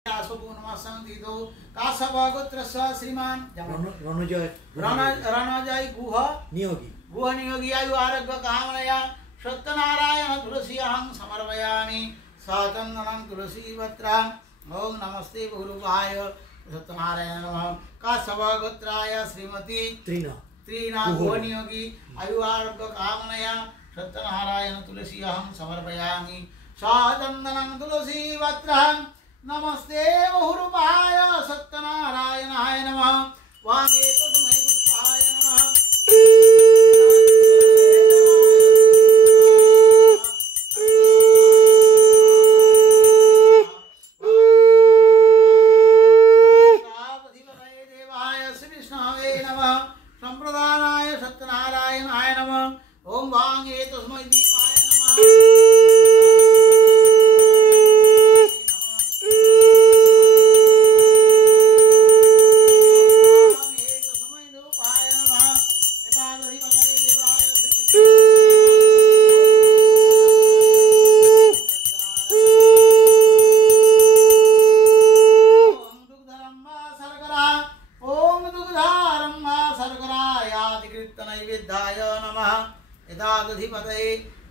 संदितो काशवगोत्रस्य श्रीमान रणजय गुह नियोगी आयु आरोग्य कामनया सत्यनारायण तुलसी अहं समर्पयामि साचंदनं तुलसी पत्र ओम नमस्ते गुरुवाय सत्यनारायण नमः काशवगोत्राय श्रीमती त्रीना गुह नियोगी आयु आरोग्य कामनया सत्यनारायण तुलसी अहं समर्पयामि साचंदनं तुलसी पत्र नमस्ते बहुरूपाय सत्यनारायणाय नमः वामे तस्मै पुष्पाय नमः देवाय श्री विष्णवे नमः संप्रदानाय सत्यनारायणाय नमः ओम वामे तस्मै दीपाय नमः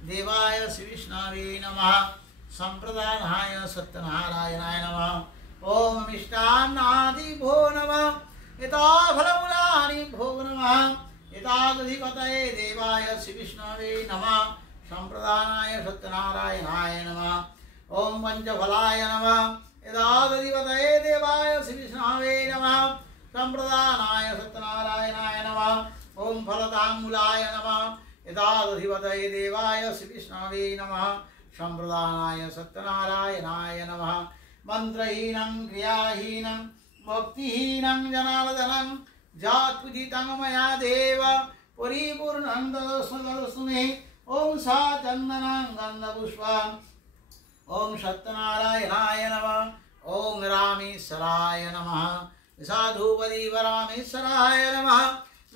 देवाय श्री विष्णवे नमः संप्रदानाय सत्यनारायणाय नमः ओम मिष्टान्नादि भो नमः यथा फलमूलानि भो नमः एतादधिपतये देवाय श्री विष्णवे नमः संप्रदानाय सत्यनारायणाय नमः ओम पंचफलाय नमः एतादधिपतये देवाय श्री विष्णवे नमः संप्रदानाय सत्यनारायणाय नमः ओम फलतांबूलाय नमः एतादधिपतये देवाय श्री विष्णवे नमः संप्रदानाय सत्यनारायणाय नमः मंत्रहीनं क्रियाहीनं भक्तिहीनं जनार्दनं जात्पूजितं मया देव परिपूर्णं ददस्तु मे ओम साचंदनं गन्धपुष्पं ओम सत्यनारायणाय नमः ओम रामेश्वराय नमः साधुपदी रामेश्वराय नमः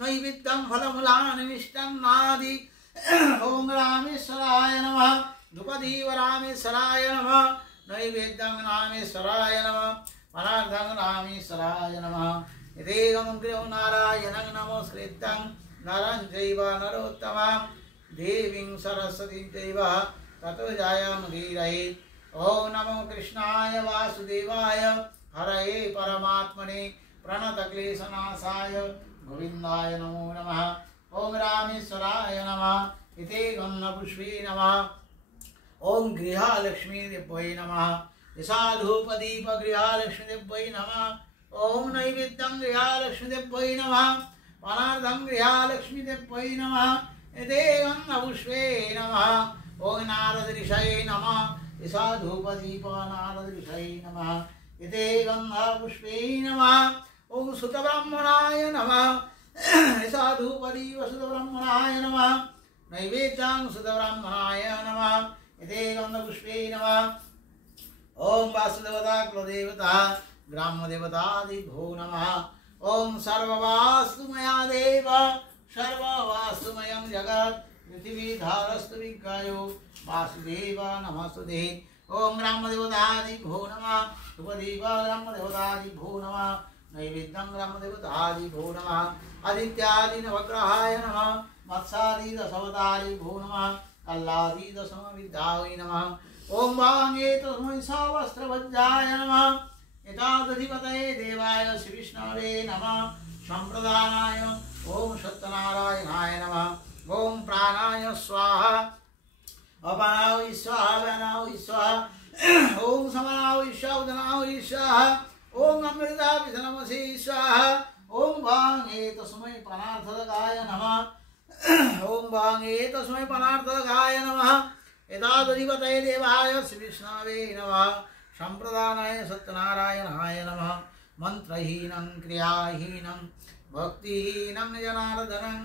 नैवेद्यं फलमूलानि मिष्टान्नादि ओम रामेश्वराय नमः धूपदीप रामेश्वराय नमः नैवेद्यं रामेश्वराय नमः परार्धं रामेश्वराय नमः इदेवं ग्रह नारायणं नमस्कृतं नरं चैव नरोत्तमं देवीं सरस्वतीं चैव ततो जयमुदीरये ओम नमो कृष्णाय वासुदेवाय हरये परमात्मने प्रणतक्लेशनाशाय गोविंदाय नमो नमः ओम रामेश्वराय नमः इति गन्धपुष्पे नमः ओम गृहलक्ष्मी देव्यै नमः साधुपदीप गृहलक्ष्मी देव्यै नमः ओम नैवेद्यं गृहलक्ष्मी देव्यै नमः परार्धं गृहलक्ष्मी देव्यै नमः इति गन्धपुष्पे नमः ओम नारद ऋषये नमः साधुपदीप नारद ऋषये नमः इति गन्धपुष्पे नमः ओम सुतब्रह्मणाय नमः साधुपदी वसुतब्रह्मणाय नमः नैवेद्यं सुतब्रह्मणाय नमः इति गन्धपुष्पे नमः ओम वासुदेवता कुलदेवता ग्रामदेवतादिभ्यो नमः ओम सर्ववास्तु मया देव सर्ववास्तुमयं जगत् पृथिवीधारस्तु विज्ञायो वासुदेव नमस्तुते ओम ग्रामदेवतादिभ्यो नमः धूपदीप ग्रामदेवतादिभ्यो नमः नैवेद्यं ग्रामदेवतादिभ्यो नमः आदित्यादि नवग्रहाय नमः मत्स्यादि दशावतारिभ्यो नमः कल्लादि दशमविद्यायै नमः ओम वाङ्गे तस्मै सहस्रवज्राय नमः एतादधिपतये देवाय श्री विष्णवे नमः संप्रदानाय ओम सत्यनारायणाय नमः ओम प्राणाय स्वाहा अपानाय स्वाहा व्यानाय स्वाहा ओम समानाय स्वाहा उदनाय स्वाहा ओम अमृता विधनमसि स्वाहा ओम वाङ्गे तस्मै परार्थदगाय नमः ओम वाङ्गे तस्मै परार्थदगाय नमः एतादधिपतये देवाय श्री विष्णवे नमः संप्रदानाय सत्यनारायणाय नमः मंत्रहीनं क्रियाहीनं भक्तिहीनं जनार्दनं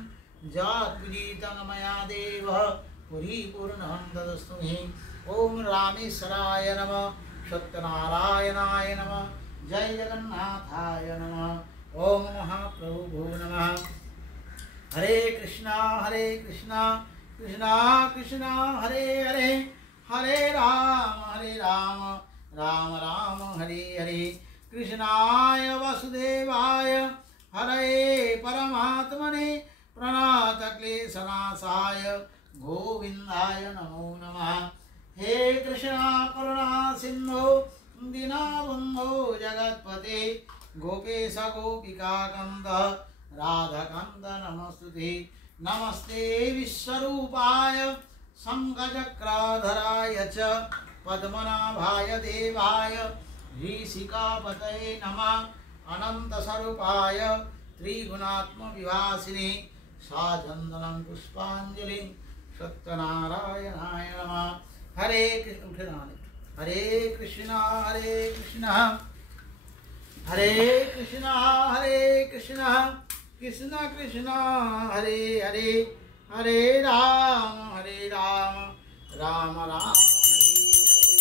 जात्पूजितं मया देव परिपूर्णं ददस्तु मे ओम रामेश्वराय नमः सत्यनारायणाय नमः जय जगन्नाथाय नमः ओम महाप्रभु नमः हरे कृष्णा कृष्णा कृष्णा हरे हरे हरे राम राम राम हरे हरे। कृष्णाय वसुदेवाय हरे परमात्मने प्रणतक्लेशनाशाय गोविन्दाय नमो नमः। हे कृष्णा करुणा सिन्धो दीनबन्धो जगत्पते गोपेश गोपिकाकन्द राधाकान्द नमस्तुते। नमस्ते विश्वरूपाय शङ्खचक्रधराय च पद्मनाभाय देवाय ऋषिकापतये नमः। अनन्तस्वरूपाय त्रिगुणात्मविभासिने साचन्दनं पुष्पाञ्जलिं सत्यनारायणाय नमः। हरे कृष्ण हरे कृष्ण हरे कृष्ण हरे कृष्ण हरे कृष्ण कृष्ण कृष्ण हरे हरे हरे राम राम राम हरे हरे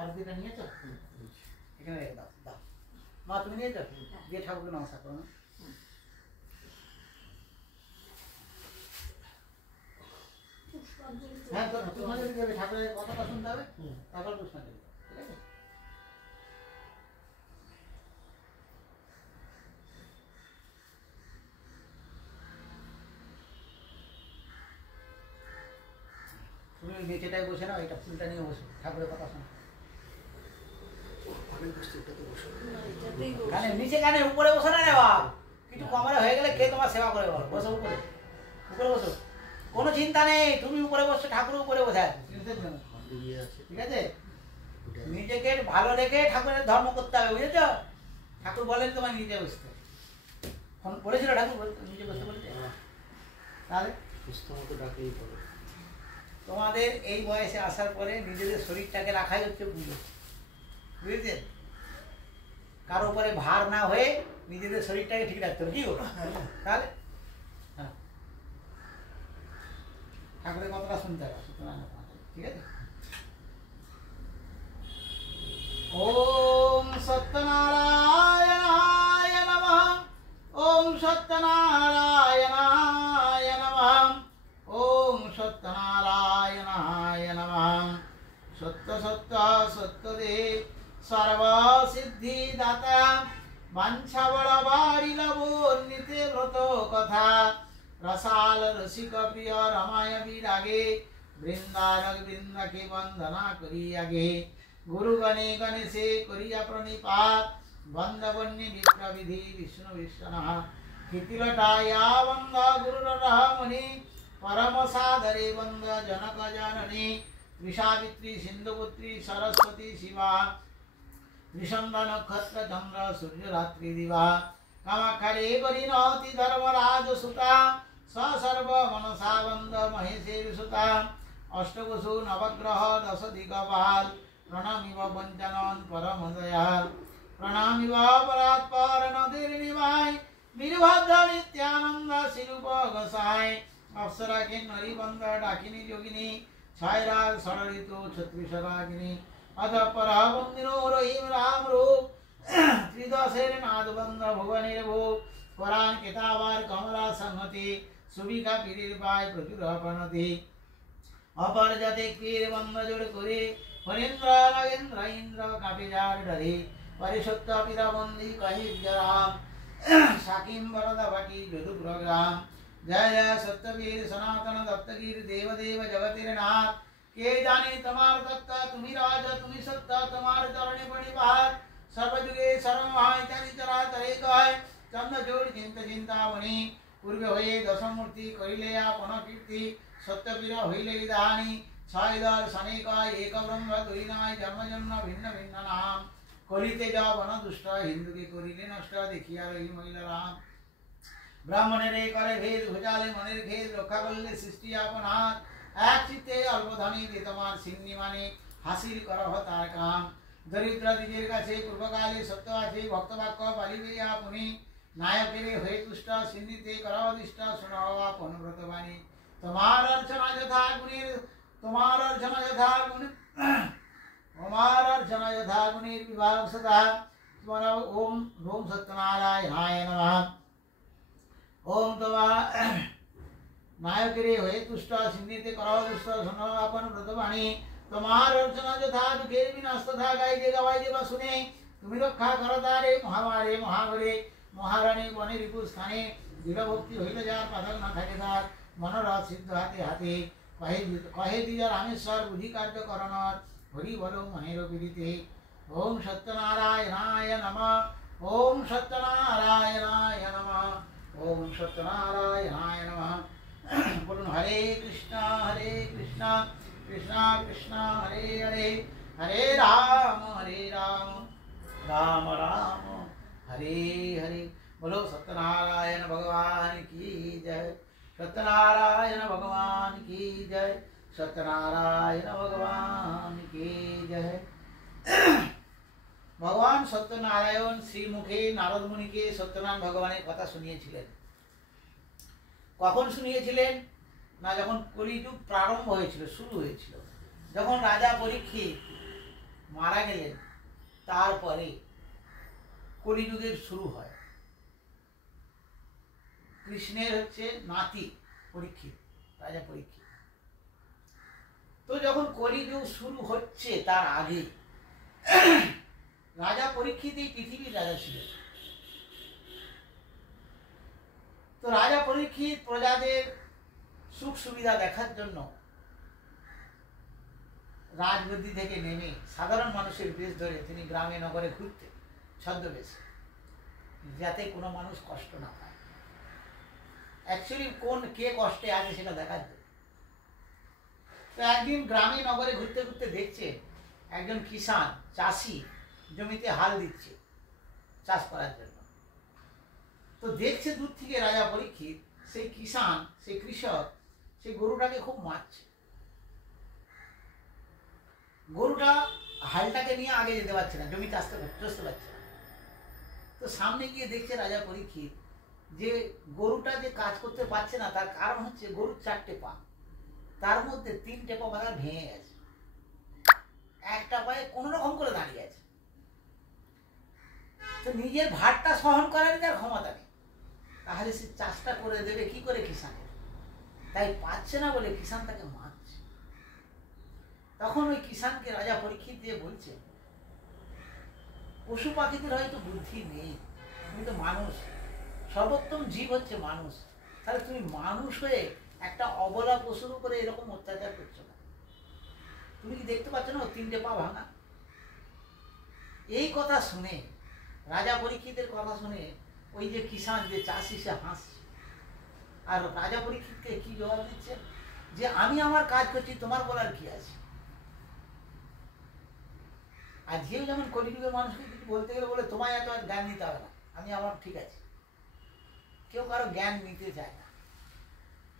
আরতি নিয়েছো এখানে দাও দাও মা তুমি নিয়েছো দিয়ে ঠাকুরকে নমস্কার করো হ্যাঁ তো পুষ্পাঞ্জলি দেবে ঠাকুরের কথাটা শুনতে হবে তারপর পুষ্পাঞ্জলি ঠিক আছে তুমি নিচেটায় বসে নাও এটা ফুলটা নিয়ে বসো ঠাকুরের কথা শোনো কানে নিচে কানে উপরে বসো না রে বাপ, কিছু কমরে হয়ে গেলে কে তোমার সেবা করে বলো, বসো উপরে, উপরে বসো, কোনো চিন্তা নেই, তুমি উপরে বসছো, ঠাকুর উপরে বসে আছে, ঠিক আছে? নিজেকে ভালো রেখে ঠাকুরের ধর্ম করতে হবে, বুঝেছ? ঠাকুর বলেন তোমার নিজে বসতে, বলেছিল ঠাকুর নিজে বসতে বলেছে, তাহলে সুস্থ মতো ডাকলেই বলো। তোমাদের এই বয়সে আসার পরে নিজেদের শরীরটাকে রাখাই হচ্ছে পুজো, বুঝেছেন? কারো উপরে ভার না হয়ে নিজেদের শরীরটাকে ঠিক রাখতে হবে, কি গো? তাহলে হ্যাঁ, ঠাকুরের কথাটা শুনতে হবে, ঠিক আছে? ওম সত্যনারায়ণায় নমঃ, ওম সত্যনারায়ণায় নমঃ, ওম সত্যনারায়ণায় নমঃ। সত্য সত্য সত্যদে সর্বসিদ্ধি দাতা, বাঞ্ছা বড় বাড়ি লবণীতে ব্রত কথা, রসাল রসিক প্রিয় রমায় বিরাগে, বৃন্দারক বৃন্দাকে বন্দনা করি আগে, গুরু গণে গণেশে করিয়া প্রণিপাত, বন্দবন্যে বিপ্রবিধি বিষ্ণু বিষ্ণুঃ, কীর্তিলটায়া বন্দ গুরুর রহমণি, পরম সাদরে বন্দ জনক জননী, ঋষাবিত্রী সিন্ধুপুত্রী সরস্বতী শিবা, ঋষন্দ নক্ষত্র চন্দ্র সূর্য রাত্রি দিবা, কামাক্ষারে পরিণতি ধর্মরাজ সুতা, সর্ব মনসা বন্দ মহেশের সুতা, অষ্টবসু নবগ্রহ দশ দিগপাল, প্রণামিব বঞ্চনন পরম দয়াল, প্রণামিব পরাৎপর নদীর নিমাই, বীরভদ্র নিত্যানন্দ শিরূপ গোসাই, অপ্সরা কিন্নরী বন্দ ডাকিনী যোগিনী, ছায়রাগ ষড়ঋতু ছত্রিশরাগিনী, অতঃপর বন্দিনো রহিম রাম রূপ, ত্রিদশের নাদ বন্দ ভুবনের ভূপ, পরাণ কেতাবার কমলা সংহতি, সুবিকা পীরের পায় প্রচুর অপনতি, অপর যাতে পীর বন্দ জোড় করে, হরেন্দ্র নাগেন্দ্র ইন্দ্র কাপে যার ডরে, পরিশুদ্ধ পীরবন্দি কহি বিজরাম, সাকিম বরদ ভাটি যদুগ্রগ্রাম, জয় জয় সত্যবীর সনাতন দত্তগীর দেবদেব জগতের নাথ, কে জানে তোমার দত্ত, তুমি রাজ তুমি সত্য, তোমার চরণে পরিবার, সর্বযুগে সর্বময় চারি চরাচরে কয়, চন্দ্রচূড় চিন্তা চিন্তামণি, পূর্বে হয়ে দশমূর্তি করিলে আপন কীর্তি, সত্যবীর হইলে বিধানী, ছয় দর্শনে কয় এক ব্রহ্ম দুই নয়, জন্মজন্ম ভিন্ন ভিন্ন নাম, কলিতে যবন দুষ্ট, হিন্দুকে করিলে নষ্ট, দেখিয়া রহি মহিলা রাম, ব্রাহ্মণের করে ভেদ, ভুজালে মনের খেদ, রক্ষা করলে সৃষ্টি আপন হাত, এক চিত্তে অল্প ধনী দে তোমার সিন্নি মানে, হাসিল করহ তার কাম, দরিদ্র দিগের কাছে পূর্বকালে সত্য আছে, ভক্তবাক্য পালিবে আপনি, নায়কের হয়ে তুষ্ট, সিন্নিতে করহ দিষ্ট, শোনাও আপন ব্রতবাণী, তোমার অর্চনা যথা গুণের, তোমার অর্চনা যথা গুণের, তোমার অর্চনা যথা গুণের বিভাগ সদা, ওম ওম সত্যনারায়ণায় নমঃ। ওম তোমার নায়কের হয়ে তুষ্ট, সিন্নিতে করহ দুষ্ট, শোনাও আপন ব্রতবাণী, তোমার অর্চনা যথা দুঃখের বিনাশ তথা গাইতে গাওয়াইতে বা শুনে, তুমি রক্ষা করো তারে মহামারে মহাঘরে, মহারানী বনে রিপু স্থানে, দৃঢ় ভক্তি হইলে যার পাঠক না থাকে তার, মনোরথ সিদ্ধ হাতে হাতে, কহে দিজ রামেশ্বর বুদ্ধি কার্য করণর, হরি বলো মহের পীড়িতে। ওম সত্যনারায়ণায় নমঃ, ওম সত্যনারায়ণায় নমঃ, ওম সত্যনারায়ণায় নমঃ। বলুন হরে কৃষ্ণ কৃষ্ণ কৃষ্ণ হরে হরে, হরে রাম রাম রাম हरे हरे। बोलो सत्यनारायण भगवान की जय, सत्यनारायण भगवान की जय, सत्यनारायण भगवान की जय। भगवान सत्यनारायण শ্রীমুখে নারদ মুনিকে সত্যনারায়ণ ভগবানের কথা শুনিয়েছিলেন। কখন শুনিয়েছিলেন না, যখন কলিযুগ প্রারম্ভ হয়েছিল, শুরু হয়েছিল, যখন রাজা পরীক্ষিত মারা গেলেন, তারপরে কলিযুগের শুরু হয়। কৃষ্ণের হচ্ছে নাতি পরীক্ষিত, রাজা পরীক্ষিত। তো যখন কলিযুগ শুরু হচ্ছে তার আগে রাজা পরীক্ষিত এই পৃথিবীর রাজা ছিলেন। তো রাজা পরীক্ষিত প্রজাদের সুখ সুবিধা দেখার জন্য রাজগদ্দি থেকে নেমে সাধারণ মানুষের বেশ ধরে তিনি গ্রামে নগরে ঘুরতেন ছদ্মবেশে, যাতে কোনো মানুষ কষ্ট না পায়। অ্যাকচুয়ালি কে কষ্টে আছে সেটা দেখার জন্য। তো একদিন গ্রামে নগরে ঘুরতে ঘুরতে দেখছে একজন কিষান চাষি জমিতে হাল দিচ্ছে চাষ করার জন্য। তো দেখছে দূর থেকে রাজা পরীক্ষিত সেই কিষান, সেই কৃষক, সেই গরুটাকে খুব মারছে। গরুটা হালটাকে নিয়ে আগে যেতে পারছে না, জমিতে আসতে পারছে না। তো সামনে গিয়ে দেখছে রাজা পরীক্ষিত যে গরুটা যে কাজ করতে পারছে না, তার কারণ হচ্ছে গরুর 4টে পা, তার মধ্যে 3টে পা বাঁধা ভেঙে গেছে, একটা পায়ে কোনো রকম করে দাঁড়িয়ে আছে। তো নিজের ভারটা সহন করার তার ক্ষমতা নেই, তাহলে সে চাষটা করে দেবে কি করে কিষানের? তাই পাচ্ছে না বলে কিষান তাকে মারছে। তখন ওই কিষানকে রাজা পরীক্ষিত দিয়ে বলছে, পশু পাখিদের হয়তো বুদ্ধি নেই, তুমি তো মানুষ, সর্বোত্তম জীব হচ্ছে মানুষ, তাহলে তুমি মানুষ হয়ে একটা অবলা পশুর উপরে এরকম অত্যাচার করছো না? তুমি কি দেখতে পাচ্ছ না 3টে পা ভাঙা? এই কথা শুনে, রাজা পরীক্ষিতের কথা শুনে ওই যে কিষান, যে চাষি, সে হাসছে। আর রাজা পরীক্ষিতকে কি জবাব দিচ্ছে যে আমি আমার কাজ করছি, তোমার বলার কি আছে? আর যেও যেমন কলিযুগের মানুষকে কিছু বলতে গেলে বলে তোমায় এত আর জ্ঞান নিতে হবে না, আমি আমার ঠিক আছে। কেউ কারো জ্ঞান নিতে চায় না,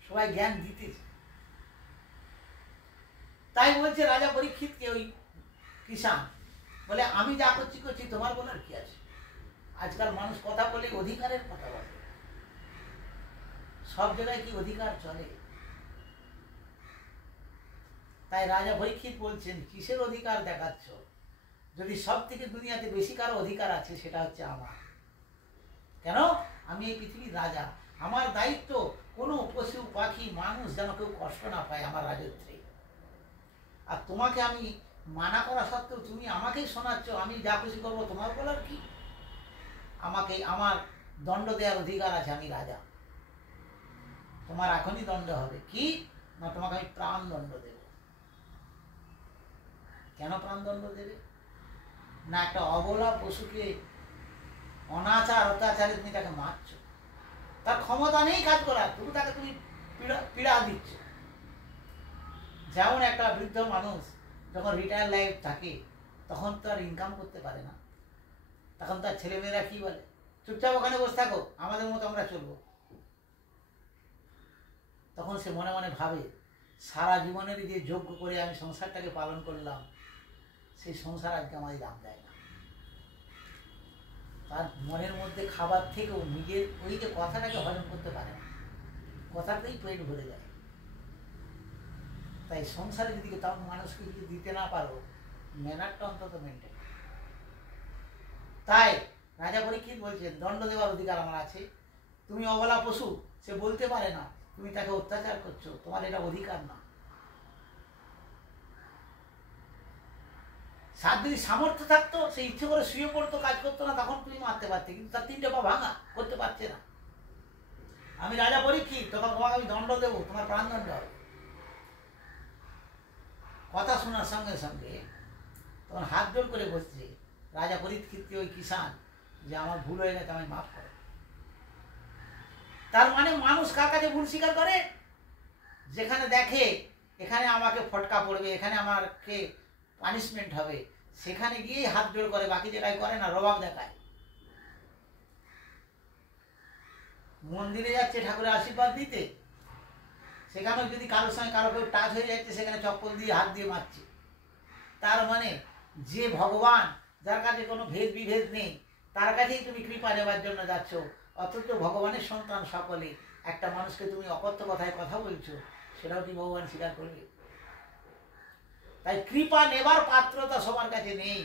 সবাই জ্ঞান দিতে চায়। তাই বলছে রাজা পরীক্ষিতকে ওই কিষান, বলে আমি যা করছি করছি, তোমার বলার কি আছে? আজকাল মানুষ কথা বলে অধিকারের কথা বলে, সব জায়গায় কি অধিকার চলে? তাই রাজা পরীক্ষিত বলছেন, কিসের অধিকার দেখাচ্ছ? যদি সব থেকে দুনিয়াতে বেশি কারো অধিকার আছে সেটা হচ্ছে আমার। কেন? আমি এই পৃথিবীর রাজা, আমার দায়িত্ব কোনো পশু পাখি মানুষ যেন কেউ কষ্ট না পায় আমার রাজত্বে। আর তোমাকে আমি মানা করা সত্ত্বেও তুমি আমাকেই শোনাচ্ছ, আমি যা খুশি করবো, তোমার বলার কি? আমাকে আমার দণ্ড দেওয়ার অধিকার আছে, আমি রাজা। তোমার এখনই দণ্ড হবে, কি না তোমাকে আমি প্রাণ দণ্ড দেব। কেন প্রাণ দণ্ড দেবে? না একটা অবলা পশুকে অনাচার অত্যাচারে তুমি তাকে মারছ, তার ক্ষমতা নেই কাজ করার, তবু তাকে তুমি পীড়া দিচ্ছ। যেমন একটা বৃদ্ধ মানুষ যখন রিটায়ার লাইফ থাকে তখন তো আর ইনকাম করতে পারে না, তখন তার ছেলেমেয়েরা কি বলে, চুপচাপ ওখানে বসে থাকো, আমাদের মতো আমরা চলবো। তখন সে মনে মনে ভাবে, সারা জীবনের যে যোগ্য করে আমি সংসারটাকে পালন করলাম, সেই সংসার আজকে আমাদের দাম দেয় না। তার মনের মধ্যে খাবার থেকেও নিজের ওই যে কথাটাকে হজম করতে পারে না, কথাতেই পেট ভরে যায়। তাই সংসারে যদি তেমন মানুষকে যদি দিতে না পারো, ম্যানারটা অন্তত মেনটেন। তাই রাজা পরীক্ষিত বলছেন, দণ্ড দেওয়ার অধিকার আমার আছে। তুমি অবলা পশু, সে বলতে পারে না, তুমি তাকে অত্যাচার করছো, তোমার এটা অধিকার না। সার যদি সামর্থ্য থাকতো, সে ইচ্ছে করে শুয়ে পড়তো, কাজ করতো না, তখন তুমি মারতে পারতে, কিন্তু তার 3টে পা ভাঙা, করতে পারছে না। আমি রাজা পরীক্ষিত, তখন তোমাকে আমি দণ্ড দেবো, তোমার প্রাণদণ্ড হবে। কথা শোনার সঙ্গে সঙ্গে তখন হাত জোর করে বসছে রাজা পরীক্ষিতকে ওই কিষান, যে আমার ভুল হয়ে গেছে, আমায় মাফ করে। তার মানে মানুষ কার কাছে ভুল স্বীকার করে? যেখানে দেখে এখানে আমাকে ফটকা পড়বে, এখানে আমাকে পানিশমেন্ট হবে, সেখানে গিয়েই হাত জোর করে, বাকি জায়গায় করে না, রবাব দেখায়। মন্দিরে যাচ্ছে ঠাকুরের আশীর্বাদ দিতে, সেখানেও যদি কারোর সঙ্গে কারো কেউ টাচ হয়ে যাচ্ছে, সেখানে চপ্পল দিয়ে হাত দিয়ে মারছে। তার মানে যে ভগবান, যার কাছে কোনো ভেদ বিভেদ নেই, তার কাছেই তুমি কৃপা নেবার জন্য যাচ্ছ, অথচ ভগবানের সন্তান সকলে, একটা মানুষকে তুমি অকথ্য কথায় কথা বলছো, সেটাও কি ভগবান স্বীকার করবে? তাই কৃপা নেবার পাত্রতা সবার কাছে নেই,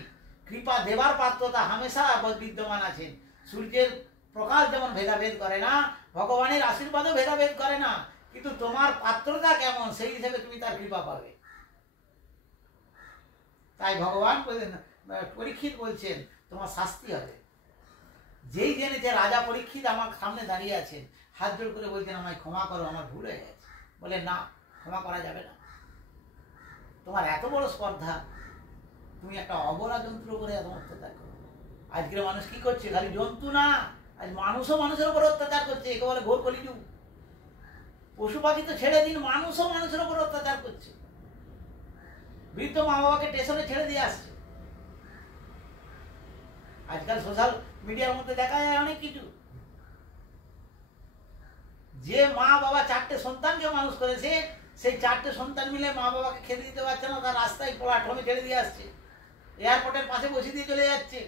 কৃপা দেবার পাত্রতা হামেশা বিদ্যমান আছেন। সূর্যের প্রকাশ যেমন ভেদাভেদ করে না, ভগবানের আশীর্বাদও ভেদাভেদ করে না, কিন্তু তোমার পাত্রতা কেমন সেই হিসেবে তুমি তার কৃপা পাবে। তাই ভগবান পরীক্ষিত বলছেন, তোমার শাস্তি হবে। যেই জেনেছে রাজা পরীক্ষিত আমার সামনে দাঁড়িয়ে আছেন, হাত জোর করে বলছেন, আমায় ক্ষমা করো, আমার ভুল হয়ে গেছে, বলে না, ক্ষমা করা যাবে না। তোমার এত বড় স্পর্ধা, তুমি একটা অবলা যন্ত্র করে এত অত্যাচার করো। আজকের মানুষ কি করছে? খালি জন্তু না, আজ মানুষও মানুষের উপর অত্যাচার করছে। একে বলে ঘোর কলিযুগ। পশু পাখি তো ছেড়ে দিন, মানুষও মানুষের উপর অত্যাচার করছে। বৃদ্ধ মা বাবাকে স্টেশনে ছেড়ে দিয়ে আসছে। আজকাল সোশ্যাল মিডিয়ার মধ্যে দেখা যায় অনেক কিছু। যে মা বাবা 4টে সন্তানকে মানুষ করেছে, সেই 4টে সন্তান মিলে মা বাবাকে খেতে দিতে পারছে না, তার রাস্তায় প্ল্যাটফর্মে ছেড়ে দিয়ে আসছে, এয়ারপোর্টের পাশে বসে দিয়ে চলে যাচ্ছে।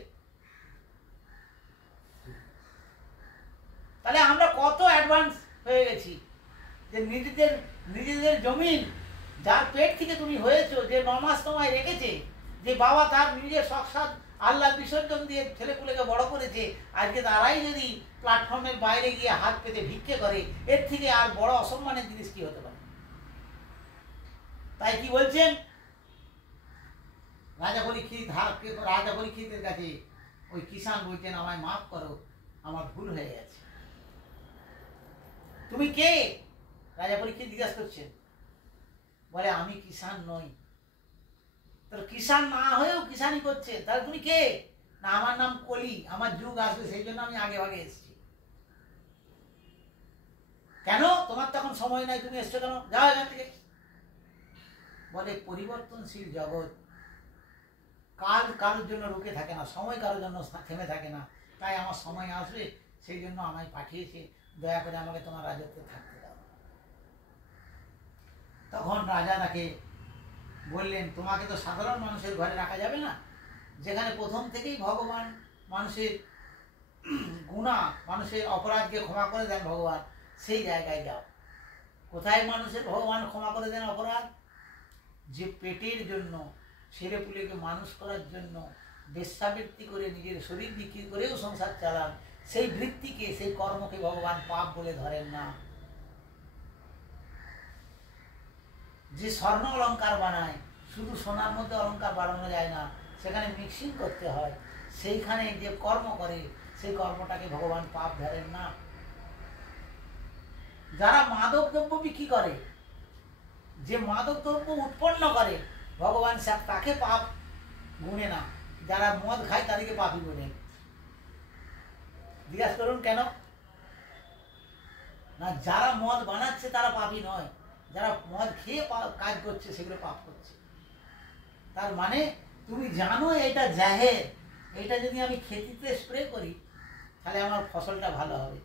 তাহলে আমরা কত অ্যাডভান্স হয়ে গেছি যে নিজেদের জমিন, যার পেট থেকে তুমি হয়েছো, যে 9 মাস তোমায় রেখেছে, যে বাবা তার নিজের শখসাদ আল্লাহ বিসর্জন দিয়ে ছেলেপুলেকে বড় করেছে, আজকে তারাই যদি প্ল্যাটফর্মের বাইরে গিয়ে হাত পেতে ভিক্ষে করে, এর থেকে আর বড় অসম্মানের জিনিস কি হতে পারে? তাই কি বলছেন রাজা পরীক্ষিতের কাছে ওই কিষান বলছেন, আমায় মাফ করো, আমার ভুল হয়ে গেছে। তুমি কে? রাজা পরীক্ষিত জিজ্ঞাসা করছেন। বলে, আমি কিষান নই। তাহলে কিষান না হয়েও কিষানি করছে, তাহলে তুমি কে? না, আমার নাম কলি, আমার যুগ আসবে সেই জন্য আমি আগে ভাগে এসেছি। কেন? তোমার তখন সময় নাই, তুমি এসছো কেন? যাও এখান থেকে। বলে, পরিবর্তনশীল জগৎ, কাল কারোর জন্য রুকে থাকে না, সময় কারোর জন্য থেমে থাকে না। তাই আমার সময় আসবে, সেই জন্য আমায় পাঠিয়েছে, দয়া করে আমাকে তোমার রাজত্বে থাকতে দাও। তখন রাজা তাকে বললেন, তোমাকে তো সাধারণ মানুষের ঘরে রাখা যাবে না, যেখানে প্রথম থেকেই ভগবান মানুষের গুনাহ, মানুষের অপরাধকে ক্ষমা করে দেন ভগবান, সেই জায়গায় যাও। কোথায় মানুষের ভগবান ক্ষমা করে দেন অপরাধ? যে পেটের জন্য, ছেলেপুলেকে মানুষ করার জন্য বেশ্যাবৃত্তি করে নিজের শরীর বিক্রি করেও সংসার চালান, সেই বৃত্তিকে, সেই কর্মকে ভগবান পাপ বলে ধরেন না। যে স্বর্ণ অলঙ্কার বানায়, শুধু সোনার মধ্যে অলঙ্কার বানানো যায় না, সেখানে মিক্সিং করতে হয়, সেইখানে যে কর্ম করে সেই কর্মটাকে ভগবান পাপ ধরেন না। যারা মাদক দ্রব্য বিক্রি করে, যে মাদক দ্রব্য উৎপন্ন করে, ভগবান তাকে পাপ গুনে না। যারা মদ খায় তাদেরকে পাপই গুনে। জিজ্ঞাসা করুন কেন? না, যারা মদ বানাচ্ছে তারা পাপী নয়, যারা মদ খেয়ে কাজ করছে সেগুলো পাপ করছে। তার মানে তুমি জানো এটা জাহের, এটা যদি আমি খেতিতে স্প্রে করি তাহলে আমার ফসলটা ভালো হবে,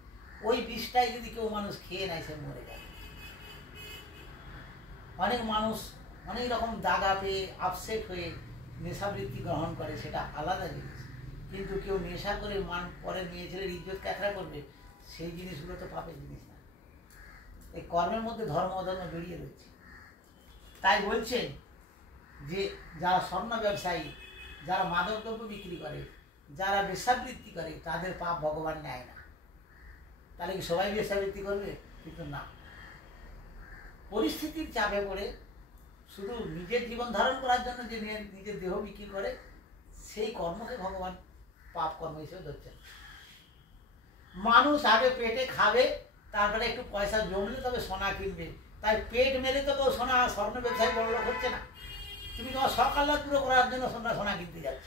ওই বিষটাই যদি কেউ মানুষ খেয়ে নেয় সে মরে যায়। অনেক মানুষ অনেক রকম দাগা পেয়ে আপসেট হয়ে নেশাবৃত্তি গ্রহণ করে, সেটা আলাদা জিনিস। কিন্তু কেউ নেশা করে পরের মেয়ে ছেলের ইজ্জত ক্যাথরা করবে, সেই জিনিসগুলো তো পাপের জিনিস না। এই কর্মের মধ্যে ধর্ম অধর্ম জড়িয়ে রয়েছে। তাই বলছেন যে যারা স্বর্ণ ব্যবসায়ী, যারা মাদকদ্রব্য বিক্রি করে, যারা বেশ্যাবৃত্তি করে, তাদের পাপ ভগবান নেয় না। তাহলে কি সবাই বেশ্যাবৃত্তি করবে? কিন্তু না, পরিস্থিতির চাপে পড়ে শুধু নিজের জীবন ধারণ করার জন্য যে নিজের দেহ বিক্রি করে, সেই কর্মকে ভগবান পাপ কর্ম হিসেবে ধরছেন। মানুষ আগে পেটে খাবে, তারপরে একটু পয়সা জমলে তবে সোনা কিনবে। তাই পেট মেরে তো কেউ সোনা স্বর্ণ ব্যবসায়ী বড় লোক হচ্ছে না। তুমি তোমার সকাল্লা পুরো করার জন্য সোনা কিনতে যাচ্ছ,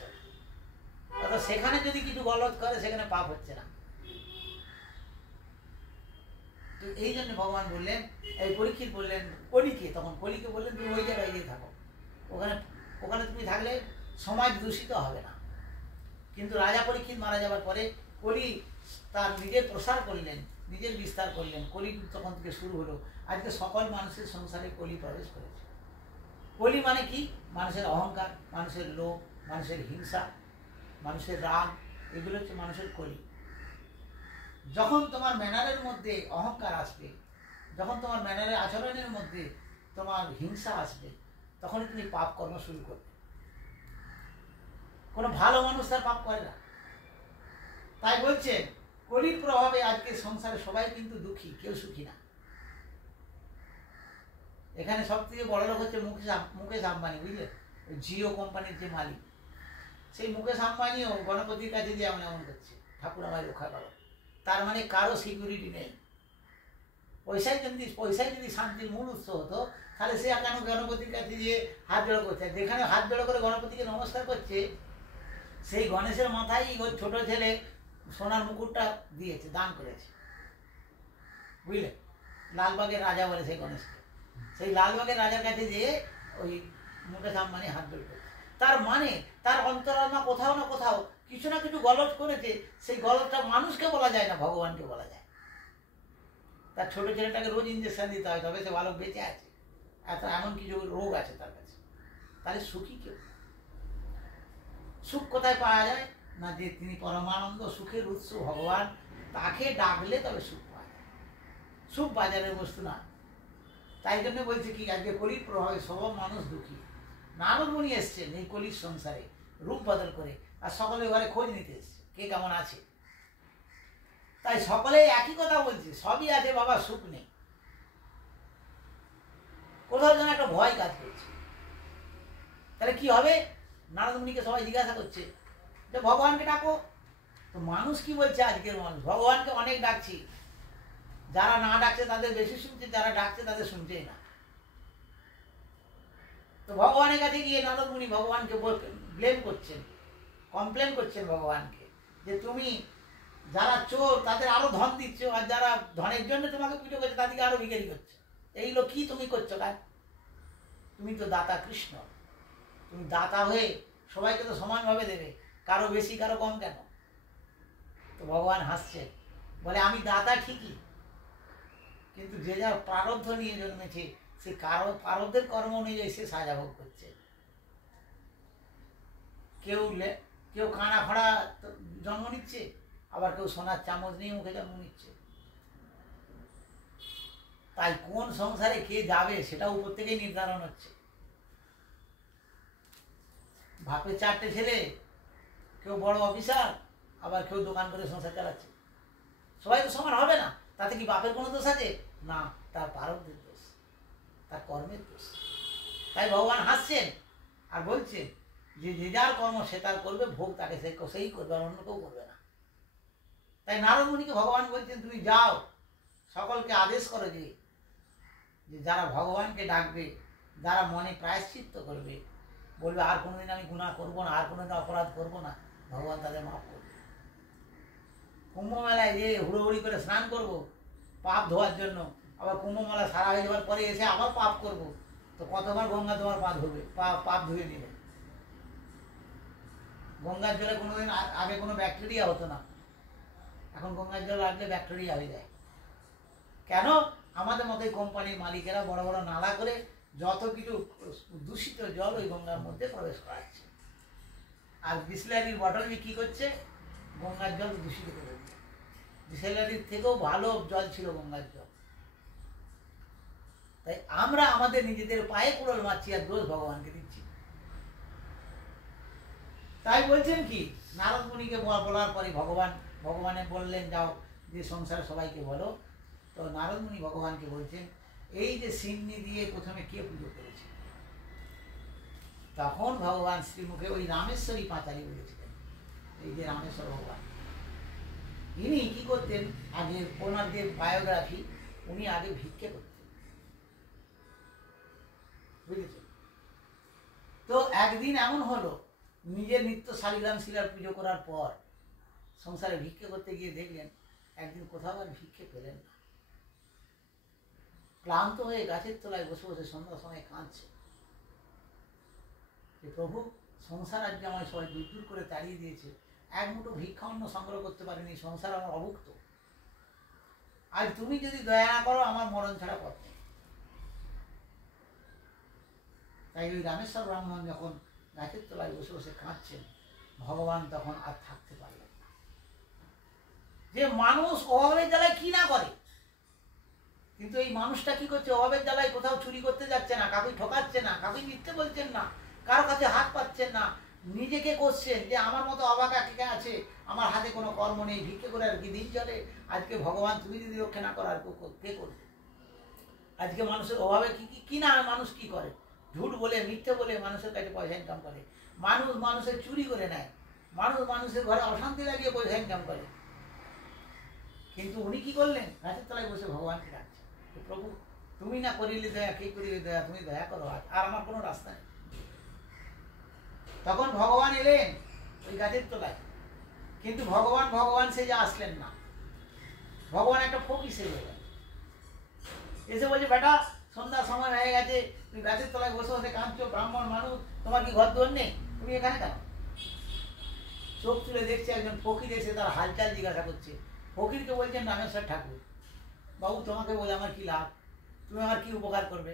অর্থাৎ সেখানে যদি কিছু গলত করে সেখানে পাপ হচ্ছে না। তো এই জন্য ভগবান বললেন, এই পরীক্ষিত বললেন কলিকে, তখন কলিকে বললেন তুমি ওই জায়গায় গিয়ে থাকো, ওখানে তুমি থাকলে সমাজ দূষিত হবে না। কিন্তু রাজা পরীক্ষিত মারা যাওয়ার পরে কলি তার নিজের প্রসার করলেন, নিজের বিস্তার করলেন। কলি তখন থেকে শুরু হলো। আজকে সকল মানুষের সংসারে কলি প্রবেশ করেছে। কলি মানে কি? মানুষের অহংকার, মানুষের লোভ, মানুষের হিংসা, মানুষের রাগ, এগুলো হচ্ছে মানুষের কলি। যখন তোমার ম্যানারের মধ্যে অহংকার আসবে, যখন তোমার ম্যানারের আচরণের মধ্যে তোমার হিংসা আসবে, তখনই তুমি পাপ কর্ম শুরু করবে। কোনো ভালো মানুষ তার পাপ করে না। তাই বলছে কলির প্রভাবে আজকে সংসারে সবাই কিন্তু দুঃখী, কেউ সুখী না। এখানে সব থেকে বড় লোক হচ্ছে মুকেশ আম্বানি, বুঝলে? জিও কোম্পানির যে মালিক, সেই মুকেশ আম্বানিও গণপতির কাছে যে এমন করছে, ঠাকুর আমায় রক্ষা করো। তার মানে কারো সিকিউরিটি নেই। পয়সায় যদি শান্তির মূল উৎস হতো, তাহলে সে কেন গণপতির কাছে গিয়ে হাত জোড়ো করছে? যেখানে হাত জোড়ো করে গণপতিকে নমস্কার করছে, সেই গণেশের মাথায় ওই ছোট ছেলে সোনার মুকুটটা দিয়েছে, দান করেছে, বুঝলে? লালবাগের রাজা বলে সেই গণেশকে। সেই লালবাগের রাজার কাছে যেয়ে ওই মুকেশ আম্বানি হাত জোড় করছে। তার মানে তার অন্তরাত্মা কোথাও না কোথাও কিছু না কিছু গলদ করেছে। সেই গলদটা মানুষকে বলা যায় না, ভগবানকে বলা যায়। তার ছোট ছেলেটাকে রোজ ইঞ্জেকশন দিতে হয়, তবে সে বালক বেঁচে আছে। এমন কিছু রোগ আছে তার কাছে। তাহলে সুখী কেউ। সুখ কোথায় পাওয়া যায় না? যে তিনি পরমানন্দ, সুখের উৎস ভগবান, তাকে ডাকলে তবে সুখ পাওয়া যায়। সুখ বাজারের বস্তু না। তাই জন্য বলছে কি, আজকে কলির প্রভাবে সব মানুষ দুঃখী। নারদ মুনি এসছেন এই কলির সংসারে রূপ বদল করে, আর সকলে ঘরে খোঁজ নিতে এসছে কে কেমন আছে। তাই সকলে একই কথা বলছে, সবই আছে বাবা, সুখ নেই। কোথাও যেন একটা ভয় কাজ করছে। তাহলে কি হবে? নারদ মুনিকে সবাই জিজ্ঞাসা করছে যে ভগবানকে ডাকো। তো মানুষ কি বলছে? আজকের মানুষ ভগবানকে অনেক ডাকছি, যারা না ডাকছে তাদের বেশি শুনছে, যারা ডাকছে তাদের শুনছেই না। তো ভগবানের কাছে গিয়ে নারদ মুনি ভগবানকে ব্লেম করছেন, কমপ্লেন করছেন ভগবানকে, যে তুমি যারা চোর তাদের আরো ধন দিচ্ছ, আর যারা ধনের জন্য তোমাকে পুজো করছে তাদেরকে আরো ভিখারি করছে। এইগুলো কি তুমি করছো? কাজ তুমি তো দাতা কৃষ্ণ, তুমি দাতা হয়ে সবাইকে তো সমানভাবে দেবে, কারো বেশি কারো কম কেন? তো ভগবান হাসছে, বলে আমি দাতা ঠিকই, কিন্তু যে যার প্রারব্ধ নিয়ে জন্মেছে, সে কারো প্রারব্ধের কর্ম অনুযায়ী সে সাজা ভোগ করছে। কেউ কানা খড়া জন্ম নিচ্ছে, আবার কেউ সোনার চামচ নিয়ে মুখে জন্ম নিচ্ছে। তাই কোন সংসারে কে যাবে সেটা উপর থেকেই নির্ধারণ হচ্ছে। বাপের 4টে ছেলে, কেউ বড় অফিসার, আবার কেউ দোকান করে সংসার চালাচ্ছে। সবাই তো সমান হবে না। তাতে কি বাপের কোনো দোষ আছে? না, তার প্রারব্ধের দোষ, তার কর্মের দোষ। তাই ভগবান হাসছেন আর বলছেন যে যে যার কর্ম সে তার করবে, ভোগ তাকে সেই করবে, আর অন্য কেউ করবে না। তাই নারদ মুনিকে ভগবান বলছেন তুমি যাও, সকলকে আদেশ করো যে যারা ভগবানকে ডাকবে, যারা মনে প্রায়শ্চিত্ত করবে, বলবে আর কোনোদিন আমি গুনাহ করবো না, আর কোনোদিন অপরাধ করবো না, ভগবান তাদের মাফ করবে। কুম্ভ মেলায় যে হুড়োহুড়ি করে স্নান করব পাপ ধোয়ার জন্য, আবার কুম্ভ মেলা সারা হয়ে যাওয়ার পরে এসে আবার পাপ করব, তো কতবার গঙ্গা তোমার পা ধুবে, পাপ ধুয়ে নেবে। গঙ্গার জলে কোনোদিন আগে কোনো ব্যাকটেরিয়া হতো না, এখন গঙ্গার জল লাগলে ব্যাকটেরিয়া হয়ে যায়। কেন? আমাদের মতো কোম্পানির মালিকেরা বড় বড় নালা করে যত কিছু দূষিত জল ওই গঙ্গার মধ্যে প্রবেশ করাচ্ছে, আর বিসলারির বটল বিক্রি করছে, গঙ্গার জল দূষিত করে দিচ্ছে। বিসলারির থেকেও ভালো জল ছিল গঙ্গার জল। তাই আমরা আমাদের নিজেদের পায়ে কুড়োল মারছি, আর দোষ ভগবানকে দিচ্ছি। তাই বলছেন কি, নারদ মুনিকে বলার পরে ভগবানে বললেন যাও যে সংসারে সবাইকে বলো। তো নারদ মুনি ভগবানকে বলছেন এই যে সিন্নি দিয়ে প্রথমে কে পুজো করেছে? তখন ভগবান শ্রীমুখে ওই রামেশ্বরী পাঁচালী বলেছিলেন, এই যে রামেশ্বর ভগবান, ইনি কি করতেন? আগে ওনার যে বায়োগ্রাফি, উনি আগে ভিক্ষে করতেন, বুঝেছেন? তো একদিন এমন হলো, নিজের নিত্য শালিগ্রাম শিলার পুজো করার পর সংসারে ভিক্ষে করতে গিয়ে দেখলেন একদিন কোথাও আর ভিক্ষে পেলেন না। ক্লান্ত হয়ে গাছের তলায় বসে বসে সন্ধ্যার সময় কাঁদছে যে প্রভু, সংসার আজকে আমায় সবাই দূর দূর করে তাড়িয়ে দিয়েছে, এক মুঠো ভিক্ষা অন্ন সংগ্রহ করতে পারিনি, সংসার আমার অভুক্ত। আজ তুমি যদি দয়া না করো, আমার মরণ ছাড়া পথ নেই। তাই ওই রামেশ্বর ব্রাহ্মণ যখন গাছের তলায় বসে বসে কাঁদছেন, ভগবান তখন আর থাকতে পারলেন না। যে মানুষ অভাবের জ্বালায় কি না করে, কিন্তু এই মানুষটা কি করছে? অভাবের জ্বালায় কোথাও চুরি করতে যাচ্ছে না, কাউকে ঠকাচ্ছে না, কাউকে মিথ্যে বলছেন না, কারো কাছে হাত পাচ্ছেন না, নিজেকে করছেন যে আমার মতো অবাকা কে আছে, আমার হাতে কোনো কর্ম নেই, ভিক্ষে করে আর কি দিন চলে। আজকে ভগবান তুমি যদি রক্ষা না করো, আর কে করবে? আজকে মানুষের অভাবে কি না মানুষ কি করে? ঝুট বলে, মিথ্যে বলে মানুষের কাছে পয়সা ইনকাম করে, মানুষের চুরি করে নেয়, মানুষের ঘরে অশান্তি লাগিয়ে পয়সা ইনকাম করে। কিন্তু উনি কি করলেন? গাছের তলায় বসে ভগবানকে ডাকছেন। প্রভু তুমি না করিলে দয়া, কে করিলে দয়া, তুমি দয়া করো, আর আমার কোনো রাস্তা নেই। তখন ভগবান এলেন ওই গাছের তলায়, কিন্তু ভগবান ভগবান সেজে আসলেন না, ভগবান একটা ফকির সেজে এলেন। এসে বলছে, বেটা সন্ধ্যার সময় হয়ে গেছে, তুমি গাছের তলায় বসে বসে কাঁদছো, ব্রাহ্মণ মানুষ, তোমার কি ঘর দোর নেই, তুমি এখানে কেন? চোখ তুলে দেখছে একজন ফকির এসে তার হালচাল জিজ্ঞাসা করছে। ফকিরকে বলছেন রামেশ্বর ঠাকুর, বাবু তোমাকে বলে আমার কি লাভ, তুমি আমার কি উপকার করবে?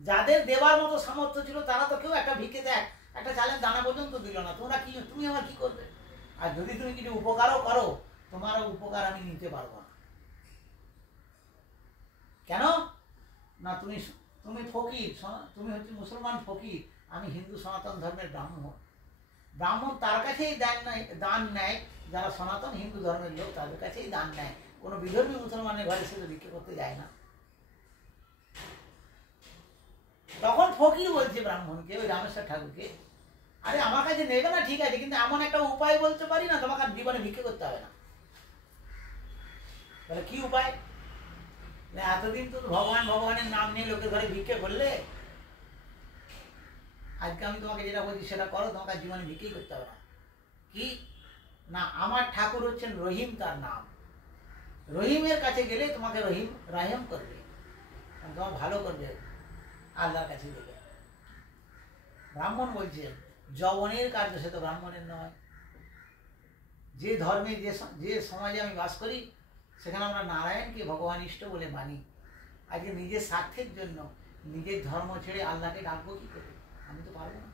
যাদের দেবার মতো সামর্থ্য ছিল তারা তো কেউ একটা ভিক্ষে দেয়, একটা চালের দানা পর্যন্ত দিল না, তোমরা কি, তুমি আমার কি করবে? আর যদি তুমি কিছু উপকারও করো, তোমারও উপকার আমি নিতে পারবো না। কেন না, তুমি তুমি ফকির, তুমি হচ্ছে মুসলমান ফকির, আমি হিন্দু সনাতন ধর্মের ব্রাহ্মণ। ব্রাহ্মণ তার কাছেই দান নেয় যারা সনাতন হিন্দু ধর্মের লোক, তাদের কাছেই দান নেয়, কোনো বিধর্মী মুসলমানের ঘরে সে ভিক্ষে করতে যায় না। তখন ফকির বলছে ব্রাহ্মণকে, ওই রামেশ্বর ঠাকুরকে, আরে আমার কাছে নেবে না ঠিক আছে, কিন্তু এমন একটা উপায় বলতে পারি না, তোমাকে আর জীবনে ভিক্ষে করতে হবে না। তাহলে কি উপায়? এতদিন তো ভগবান ভগবানের নাম নিয়ে লোকের ঘরে ভিক্ষে করলে, আজকে আমি তোমাকে যেটা বলছি সেটা করো, তোমাকে আর জীবনে ভিক্ষেই করতে হবে না। কি না, আমার ঠাকুর হচ্ছেন রহিম, তার নাম। রহিমের কাছে গেলে তোমাকে রহিম রাহেম করবে, তোমার ভালো করবে আল্লাহর কাছে গেলে। ব্রাহ্মণ বলছেন যবনের কার্য সে তো ব্রাহ্মণের নয়। যে ধর্মে যে সমাজে আমি বাস করি সেখানে আমরা নারায়ণকে ভগবান ইষ্ট বলে মানি। আজকে নিজের স্বার্থের জন্য নিজের ধর্ম ছেড়ে আল্লাহকে ডাকবো কি করে? আমি তো পারবো না।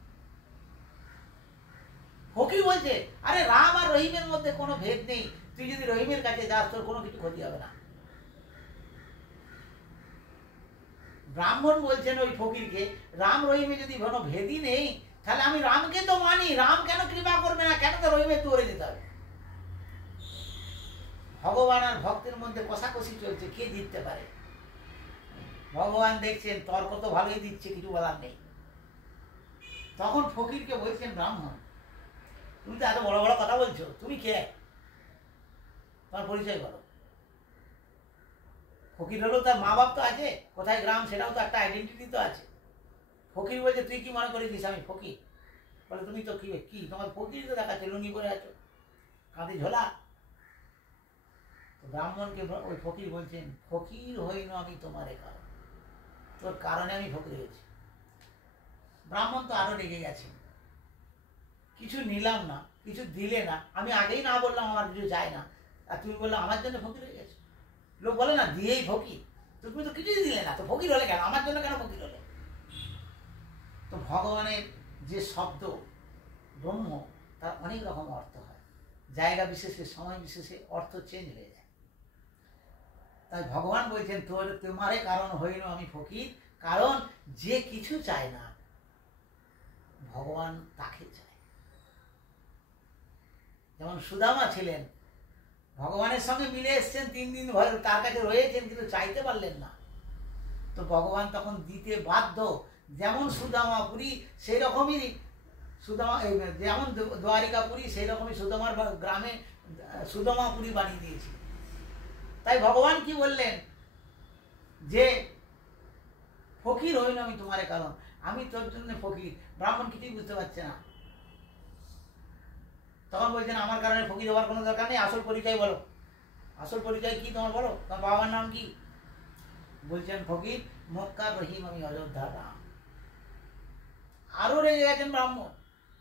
ফকির বলছে, আরে রাম আর রহিমের মধ্যে কোনো ভেদ নেই, তুই যদি রহিমের কাছে যাস তোর কোনো কিছু ক্ষতি হবে না। ব্রাহ্মণ বলছেন ওই ফকিরকে, রাম রহিমে যদি কোনো ভেদই নেই, তাহলে আমি রামকে তো মানি, রাম কেন কৃপা করবে না, কেন তো রহিমের দৌড়ে যেতে হবে? ভগবান আর ভক্তের মধ্যে কষাকষি চলছে, কে জিততে পারে? ভগবান দেখছেন তর্ক তো ভালোই দিচ্ছে, কিছু বলার নেই। তখন ফকিরকে বলছেন ব্রাহ্মণ, তুমি তো এত বড় বড় কথা বলছো, তুমি কে, তোমার পরিচয় করো। ফকির হলেও তার মা বাপ তো আছে, কোথায় গ্রাম সেটাও তো একটা আইডেন্টিটি তো আছে। ফকির বলছে, তুই কি মনে করেছিস আমি ফকির? বলে, তুমি তো কি তোমার ফকির তো দেখাচ্ছে, লুঙ্গি পরে আছো, কাঁধে ঝোলা। ব্রাহ্মণকে ওই ফকির বলছেন, ফকির হইন আমি তোমারে কারণ, তোর কারণে আমি ফকির হয়েছি। ব্রাহ্মণ তো আরো রেগে গেছে, কিছু নিলাম না, কিছু দিলে না, আমি আগেই না বললাম আমার কিছু চাই না, আর তুমি বললে আমার জন্য ফকির হয়ে গেছে। লোক বলে না দিয়েই ফকির, তো তুমি তো কিছুই দিলে না, তো ফকির হলে কেন, আমার জন্য কেন ফকির হলে? তো ভগবানের যে শব্দ ব্রহ্ম, তার অনেক রকম অর্থ হয়, জায়গা বিশেষে সময় বিশেষে অর্থ চেঞ্জ হয়ে যায়। তাই ভগবান বলছেন, তোমারে কারণ হইল আমি ফকির, কারণ যে কিছু চায় না ভগবান তাকে চায়। যেমন সুদামা ছিলেন, ভগবানের সঙ্গে মিলে এসছেন, 3 দিন তার কাছে রয়েছেন, কিন্তু চাইতে পারলেন না, তো ভগবান তখন দিতে বাধ্য। যেমন সুদামাপুরী সেই রকমই সুদামা, যেমন দ্বারিকাপুরী সেই রকমই সুদামার গ্রামে সুদামাপুরী বানিয়ে দিয়েছে। তাই ভগবান কি বললেন, যে ফকির হইল আমি তোমারে কারণ, আমি তোর জন্য ফকির। ব্রাহ্মণ কিছুই বুঝতে পারছে না, তখন বলছেন আমার কারণে ফকির হওয়ার কোনো দরকার নেই, আসল পরিচয় বলো, আসল পরিচয় কি তোমার বলো, তোমার বাবার নাম কি? বলছেন ফকির, মক্কা রহিম আমি অযোধ্যা রাম। আরো রেগে গেছেন ব্রাহ্মণ,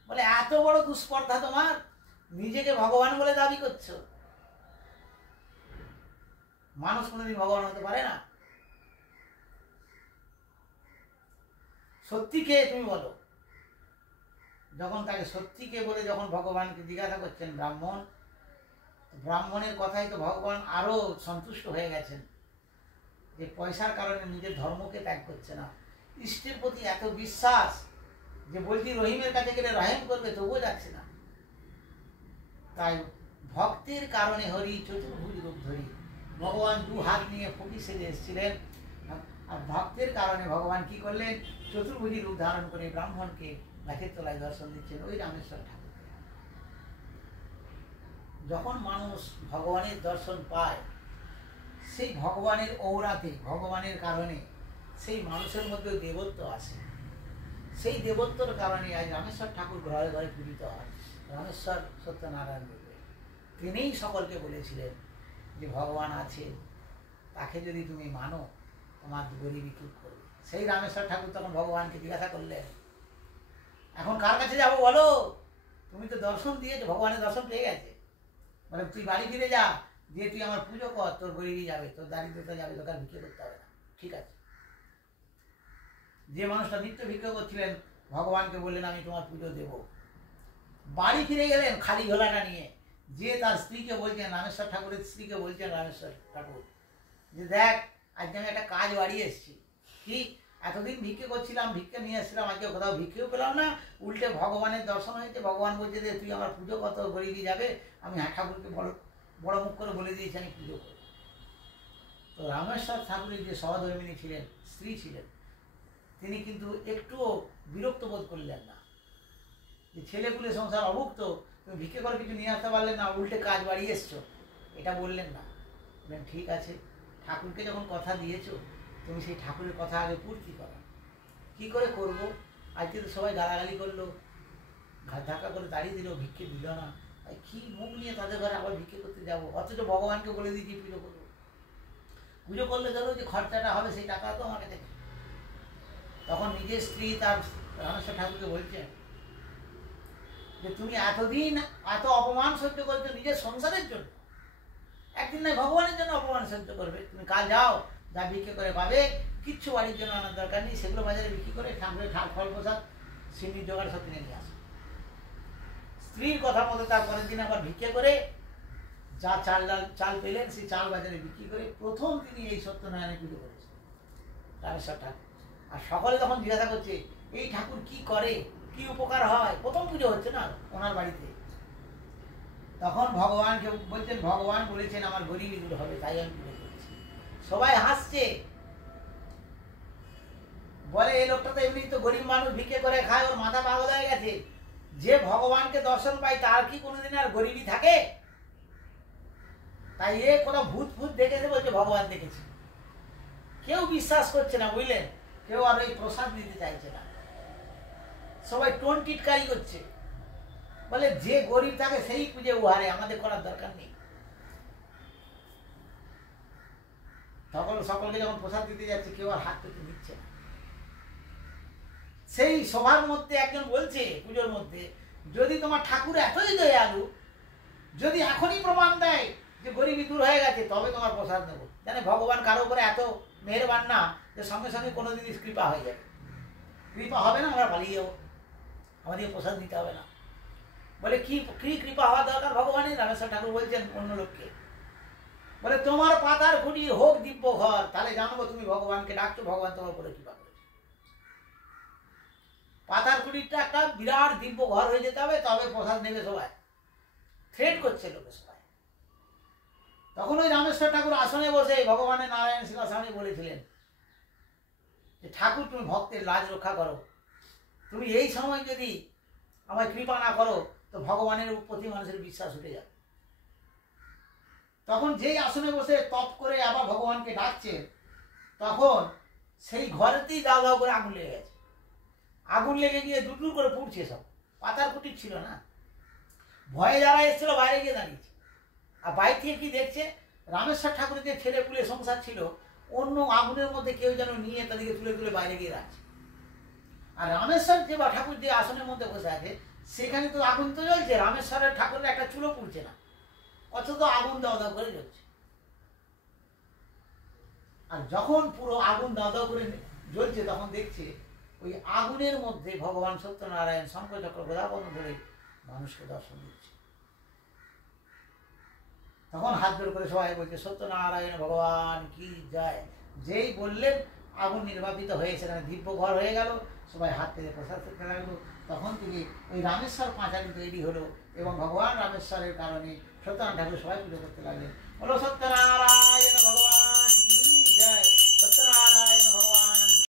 বলে এত বড় দুস্পর্ধা তোমার, নিজেকে ভগবান বলে দাবি করছো। মানুষ কোনোদিন ভগবান হতে পারে না। সত্যি কে তুমি বলো। যখন তাকে সত্যি কে বলে যখন ভগবানকে জিজ্ঞাসা করছেন ব্রাহ্মণ, ব্রাহ্মণের কথাই তো ভগবান আরো সন্তুষ্ট হয়ে গেছেন, যে পয়সার কারণে নিজের ধর্মকে ত্যাগ করছে না, ইষ্টের প্রতি এত বিশ্বাস যে বলছি রহিমের কাছে গেলে রহিম করবে, তবুও যাচ্ছে না। তাই ভক্তের কারণে হরি চতুর্ভুজ রূপ ধরি, ভগবান 2 হাত নিয়ে ফকির সেজে এসেছিলেন, আর ভক্তের কারণে ভগবান কি করলেন, চতুর্ভুজি রূপ ধারণ করে ব্রাহ্মণকে গাছের তলায় দর্শন দিচ্ছেন, ওই রামেশ্বর ঠাকুর। যখন মানুষ ভগবানের দর্শন পায় সেই ভগবানের ঔরাতে, ভগবানের কারণে সেই মানুষের মধ্যে দেবত্ব আসে। সেই দেবত্বর কারণে আজ রামেশ্বর ঠাকুর ঘরে ঘরে পূজিত হয়। রামেশ্বর সত্যনারায়ণ দেব তিনিই সকলকে বলেছিলেন যে ভগবান আছে, তাকে যদি তুমি মানো তোমার গরিবী দূর করবে। সেই রামেশ্বর ঠাকুর তখন ভগবানকে জিজ্ঞাসা করলেন, এখন কার কাছে যাবো বলো? তুমি তো দর্শন দিয়েছো, ভগবানের দর্শন পেয়ে গেছে, বলে তুই বাড়ি ফিরে যা, দিয়ে তুই আমার পুজো কর, তোর গরিবী যাবে, তোর দারিদ্রতা যাবে, তোকে আর ভিক্ষে করতে হবে না। ঠিক আছে। যে মানুষটা নিত্য ভিক্ষা করছিলেন ভগবানকে বললেন আমি তোমার পুজো দেব। বাড়ি ফিরে গেলেন খালি ঝোলাটা নিয়ে, যে তার স্ত্রীকে বলছেন, রামেশ্বর ঠাকুরের স্ত্রীকে বলছেন রামেশ্বর ঠাকুর, যে দেখ আজকে আমি একটা কাজ বাড়িয়ে এসেছি। কি? এতদিন ভিক্ষে করছিলাম, ভিক্ষে নিয়ে এসেছিলাম, আজকে কোথাও ভিক্ষেও পেলাম না, উল্টে ভগবানের দর্শন হয়েছে। ভগবান বলছে যে তুই আমার পুজো কত গরিবী যাবে, আমি ঠাকুরকে বড় মুখ করে বলে দিয়েছি আমি পুজো করি। তো রামেশ্বর ঠাকুরের যে সহধর্মিনী ছিলেন, স্ত্রী ছিলেন, তিনি কিন্তু একটুও বিরক্ত বোধ করলেন না, যে ছেলেপুলে সংসার অভুক্ত, তুমি ভিক্ষে করে কিছু নিয়ে আসতে পারলেন না, উল্টে কাজ বাড়িয়ে এসছো, এটা বললেন না। বললেন ঠিক আছে, ঠাকুরকে যখন কথা দিয়েছো তুমি সেই ঠাকুরের কথা আগে পূর্তি করো। কী করে করব? আজকে তো সবাই গালাগালি করলো, ঘাট ধাক্কা করে দাঁড়িয়ে দিল, ভিক্ষে দিল না, কি মুখ নিয়ে তাদের ঘরে আবার ভিক্ষে করতে যাবো? অথচ ভগবানকে বলে দিয়েছি পুজো করবো। পুজো করলে ধরো যে খরচাটা হবে সেই টাকা তো আমাকে দেবে। তখন নিজের স্ত্রী তার রামেশ্বর ঠাকুরকে বলছেন যে তুমি এতদিন এত অপমান সহ্য করছো নিজের সংসারের জন্য, একদিন নয় ভগবানের জন্য অপমান সহ্য করবে। তুমি কাল যাও, যা বিক্রি করে পাবে, কিচ্ছু বাড়ির জন্য আনার দরকার নেই, সেগুলো বাজারে বিক্রি করে ঠাকুরের ফল প্রসাদ সিমির জোগাড় সব কিনে নিয়ে আসো। স্ত্রীর কথা মতো তার পরের দিন আবার ভিক্ষে করে যা চাল পেলেন সেই চাল বাজারে বিক্রি করে প্রথম তিনি এই সত্যনারায়ণের পুজো করেছেন রামেশ্বর ঠাকুর। আর সকলে তখন জিজ্ঞাসা করছে এই ঠাকুর কি করে, কি উপকার হয়, প্রথম পুজো হচ্ছে না ওনার বাড়িতে। তখন ভগবানকে বলছেন, ভগবান বলেছেন আমার গরিবী দূর হবে, তাই আমি পুজো করছি। সবাই হাসছে, বলে এই লোকটা তো এমনি তো গরিব মানুষ, ভিক্ষে করে খায়, ওর মাথা পাগল হয়ে গেছে। যে ভগবানকে দর্শন পায় তার কি কোনোদিন আর গরিবী থাকে? তাই এ কোনো ভূত ফুত দেখেছে বলছে ভগবান দেখেছে। কেউ বিশ্বাস করছে না, বুঝলেন? কেউ আর এই প্রসাদ দিতে চাইছে না, সবাই টোন টিটকারি করছে, বলে যে গরিব থাকে সেই পুজো উহারে, আমাদের করার দরকার নেই। সকলকে যখন প্রসাদ দিতে যাচ্ছে কেউ আর হাত পেতে দিচ্ছে না। সেই সভার মধ্যে একজন বলছে পুজোর মধ্যে, যদি তোমার ঠাকুর এতই দয়ালু, যদি এখনই প্রমাণ দেয় যে গরিবী দূর হয়ে গেছে, তবে তোমার প্রসাদ নেবো। জানে ভগবান কারো উপরে এত মেহেরবান না যে সঙ্গে সঙ্গে কোনোদিন কৃপা হয়ে যাবে। কৃপা হবে না, আমরা পালিয়ে যাবো, আমাদের প্রসাদ দিতে হবে না। বলে কি কৃপা হওয়া দরকার ভগবানের? রামেশ্বর ঠাকুর বলছেন অন্য লোককে, বলে তোমার পাতার খুঁটি হোক দিব্য ঘর, তাহলে জানবো তুমি ভগবানকে ডাকছো, ভগবান তোমার উপরে কৃপা করেছে। পাতার খুঁটিটা একটা বিরাট দিব্য ঘর হয়ে যেতে হবে, তবে প্রসাদ নেবে সবাই। থ্রেট করছে লোকে সবাই। তখন ওই রামেশ্বর ঠাকুর আসনে বসে ভগবানের নারায়ণ সিংহাসনে বলেছিলেন যে ঠাকুর তুমি ভক্তের লাজ রক্ষা করো, তুমি এই সময় যদি আমায় কৃপা না করো তো ভগবানের প্রতি মানুষের বিশ্বাস উঠে যাবে। তখন যেই আসনে বসে তপ করে আবার ভগবানকে ডাকছে, তখন সেই ঘরেতেই দাও দাও করে আগুন লেগে গেছে। আগুন লেগে গিয়ে দুটুর করে পুড়ছে সব, পাতার কুটি ছিল না। ভয়ে যারা এসেছিল বাইরে গিয়ে দাঁড়িয়েছে, আর বাইরে থেকে কি দেখছে, রামেশ্বর ঠাকুরের যে ছেলে পুলে সংসার ছিল, অন্য আগুনের মধ্যে কেউ যেন নিয়ে তাদেরকে তুলে তুলে বাইরে গিয়ে রাখছে। আর রামেশ্বর যে বা ঠাকুর যে আসনের মধ্যে বসে আছে সেখানে তো আগুন তো জ্বলছে, রামেশ্বরের ঠাকুরের একটা চুলো পুড়ছে না, অথচ আগুন দাও দাও করে জ্বলছে। আর যখন পুরো আগুন দাও দাও করে জ্বলছে তখন দেখছে ওই আগুনের মধ্যে ভগবান সত্যনারায়ণ শঙ্খচক্র গদাপদ্ম ধরে মানুষকে দর্শন দিচ্ছে। তখন হাত জোর করে সবাই বলছে সত্যনারায়ণ ভগবান কি যায়। যেই বললেন আগুন নির্বাপিত হয়ে সেখানে দিব্য ঘর হয়ে গেল, সবাই হাত পেতে প্রসাদ করতে লাগলো। তখন তিনি ওই রামেশ্বর পাঁচালি তৈরি হলো এবং ভগবান রামেশ্বরের কারণে সত্যনারায়ণ ঠাকুর সবাই পুজো করতে লাগলেন। বলো সত্যনারায়ণ।